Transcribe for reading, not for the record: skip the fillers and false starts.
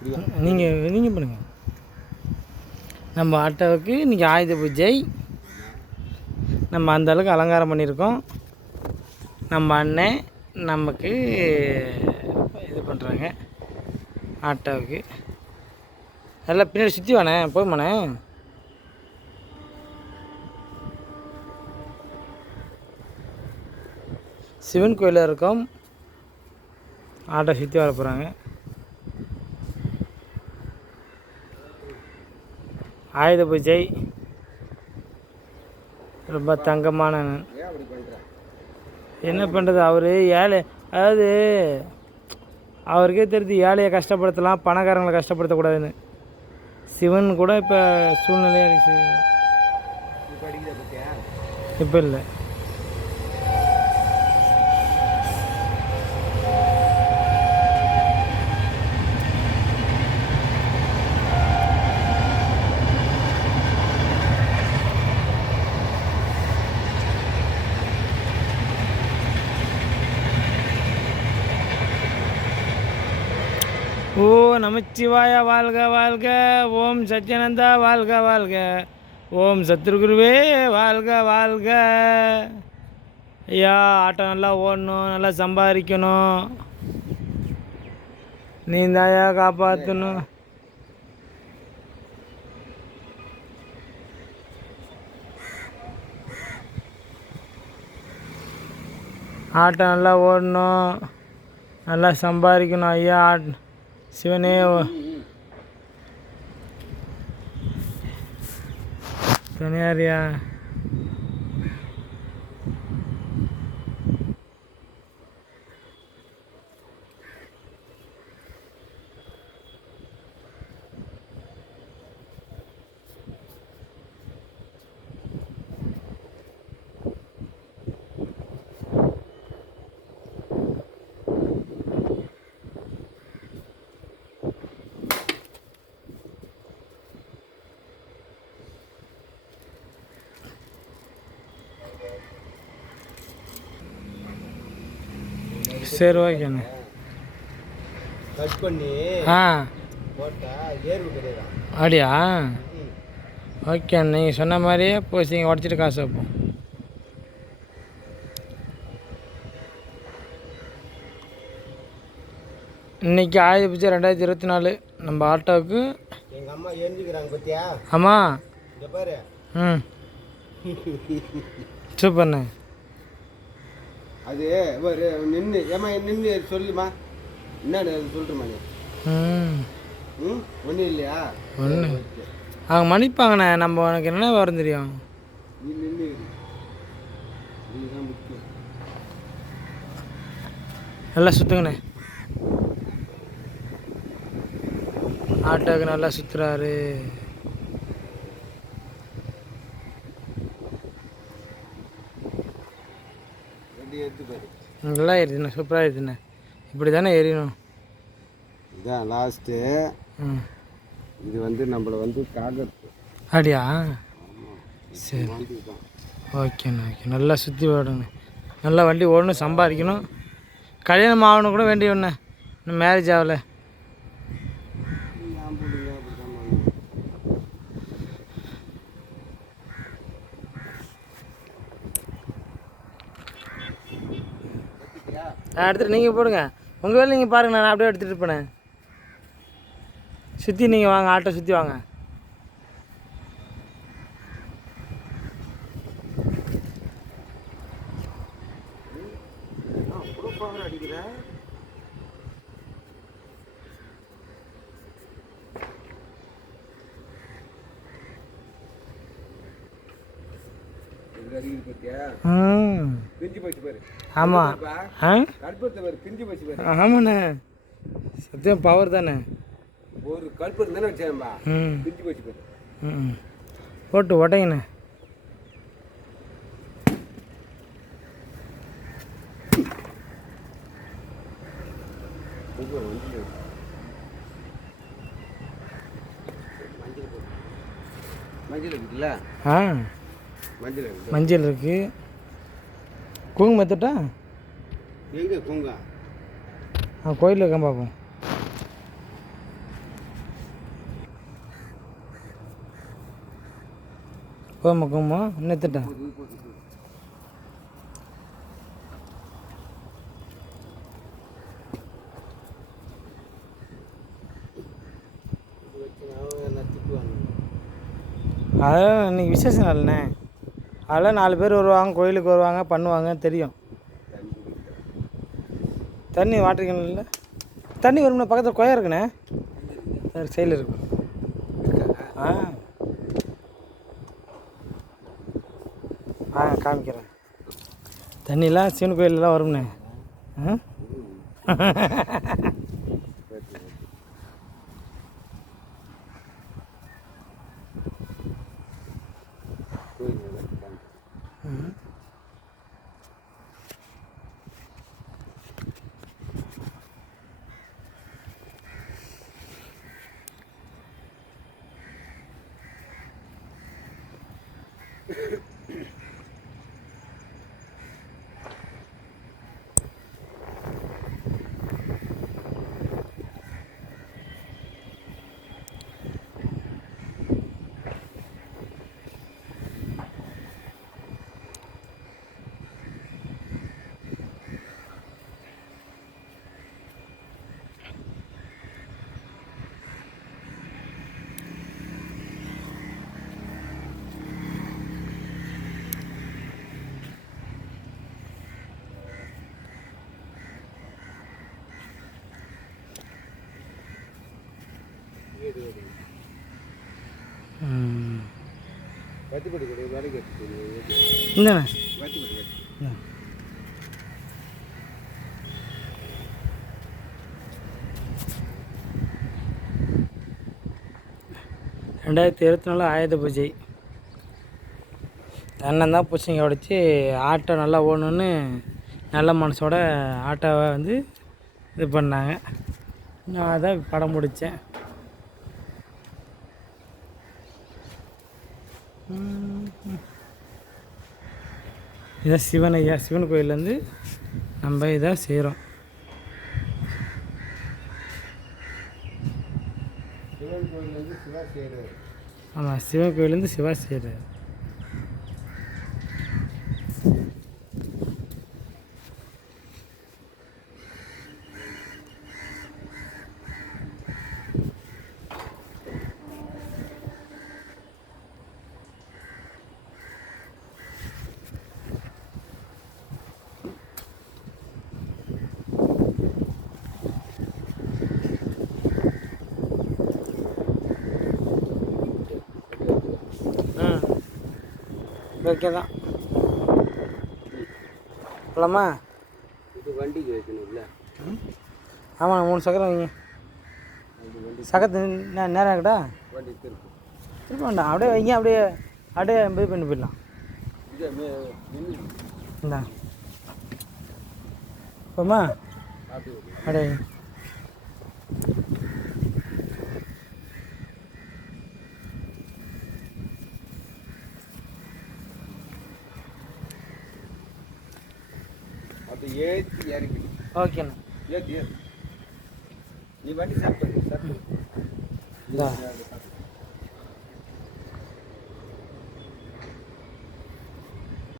நீங்கள் பண்ணுங்கள். நம்ம ஆட்டோவுக்கு இன்றைக்கி ஆயுத பூஜை. நம்ம அந்தளவுக்கு அலங்காரம் பண்ணியிருக்கோம். நம்ம அண்ணன் நமக்கு இது பண்ணுறாங்க ஆட்டோவுக்கு. எல்லாம் பின்னாடி சுற்றி வானே போய்மாண்ணே. சிவன் கோயிலில் இருக்கோம். ஆட்டோ சுற்றி வர போகிறாங்க. ஆயுத பூஜை ரொம்ப தங்கமான. என்ன பண்ணுறது, அவர் ஏழை, அதாவது அவருக்கே தெரியுது ஏழையை கஷ்டப்படுத்தலாம், பணக்காரங்களை கஷ்டப்படுத்தக்கூடாதுன்னு. சிவன் கூட இப்போ சூழ்நிலையாக இப்போ இல்லை. ஓ நமச்சிவாய வாழ்க வாழ்க, ஓம் சத்யானந்தா வாழ்க வாழ்க, ஓம் சத்ருகுருவே வாழ்க வாழ்க. ஐயா ஆட்டோ நல்லா ஓடணும், நல்லா சம்பாதிக்கணும், நீ தாயா காப்பாற்றணும். ஆட்டோ நல்லா ஓடணும், நல்லா சம்பாதிக்கணும் ஐயா. சிவனே தனியாரியா. சரி ஓகேண்ணே. கட் பண்ணி அப்படியா? ஓகே, நீங்கள் சொன்ன மாதிரியே போசிங்க உடச்சிட்டு காசு வைப்போம். இன்றைக்கி ஆயுத பூஜை 2024 நம்ம ஆட்டோவுக்கு. எங்கள் அம்மா எழுந்திக்கிறாங்க பத்தியா? ஆமாம். இங்கே பாரு. ம் சூப்பர்ண்ணே. அது நின்று ஏமா நின்று சொல்லுமா, என்னன்னு சொல்கிறேம்மா நீ. ஒன்றும் இல்லையா? ஒன்று அவங்க மன்னிப்பாங்கண்ணே. நம்ம உனக்கு என்ன வரும் தெரியும். நீ நின்று இதுதான் முக்கியம். நல்லா சுற்றுங்கண்ணே. ஆட்டோவுக்கு நல்லா சுற்றுறாரு. நல்லா ஏறிதுண்ணே, சூப்பராக ஏறிதுண்ணே. இப்படி தானே ஏறிணும். இதான் லாஸ்ட்டு. இது வந்து நம்மளை காகத்து. அப்படியா? சரி ஓகேண்ணே. ஓகே, நல்லா சுற்றி ஓடணுங்க. நல்லா வண்டி ஓடணும், சம்பாதிக்கணும். கல்யாணம் ஆகணும் கூட வேண்டிய ஒன்று. இன்னும் மேரேஜ் ஆகலை. எடுத்துகிட்டு நீங்கள் போடுங்க. உங்கள் வேலை நீங்கள் பாருங்கள், நான் அப்படியே எடுத்துகிட்டு இருப்பேனே. சுற்றி நீங்கள் வாங்க, ஆட்டோ சுற்றி வாங்க. ஆமாம் ஆமாண்ணே, சத்தியம் பவர் தானே. ஒரு கல்பூரம் தானே வச்சேன்பா. பிரிஞ்சு போச்சு பாரு. போட்டு உடைங்கண்ணே. மஞ்சள் இருக்குல்ல? மஞ்சள் இருக்கு. குங்குமம் எடுத்துட்டா? எங்கே குங்கா? கோயிலில் இருக்க பார்ப்போம். போமா கோமா இன்னத்துட்டேன் அதெல்லாம் இன்றைக்கி விசேஷ நாள்ண்ணே அதெல்லாம் 4 பேர் வருவாங்க கோயிலுக்கு வருவாங்க பண்ணுவாங்க தெரியும். தண்ணி வாட்டர் கேன் இல்லை தண்ணி வரும்ண்ணே பக்கத்தில் கொயா இருக்குண்ணே சைடில் இருக்கு. ஆ ஆ காமிக்கிறேன் தண்ணிலாம் சிவன் கோயிலெலாம் வரும்ண்ணே. ஆ இல்லைண்ணே 2024 ஆயுத பூஜை அண்ணன் தான் பூச்சிங்க உடைச்சி ஆட்டோ நல்லா ஓடணுன்னு நல்ல மனசோட ஆட்டோவை வந்து இது பண்ணாங்க. நான் அதான் படம் முடித்தேன். இதான் சிவன் ஐயா சிவன் கோயிலேருந்து நம்ம இதை செய்கிறோம். ஆமாம் சிவன் கோயிலேருந்து சிவா செய்கிறார். ஓகே தான் போலாமா? இது வண்டிக்கு வைக்கணும்ல. ஆமாம் 3 சக்கரம் வைங்க. சக்கரத்து நேரம் ஆகிட்டா வண்டி திருப்பி திரும்ப வேண்டாம் அப்படியே வைங்க. அப்படியே அப்படியே இது பண்ணி போயிடலாம். இந்தா போமா அப்படியே அப்படி ஏற்றி இறங்கி ஓகேண்ணா ஏற்றி நீ வண்டி சாப்பிட்டு இந்தா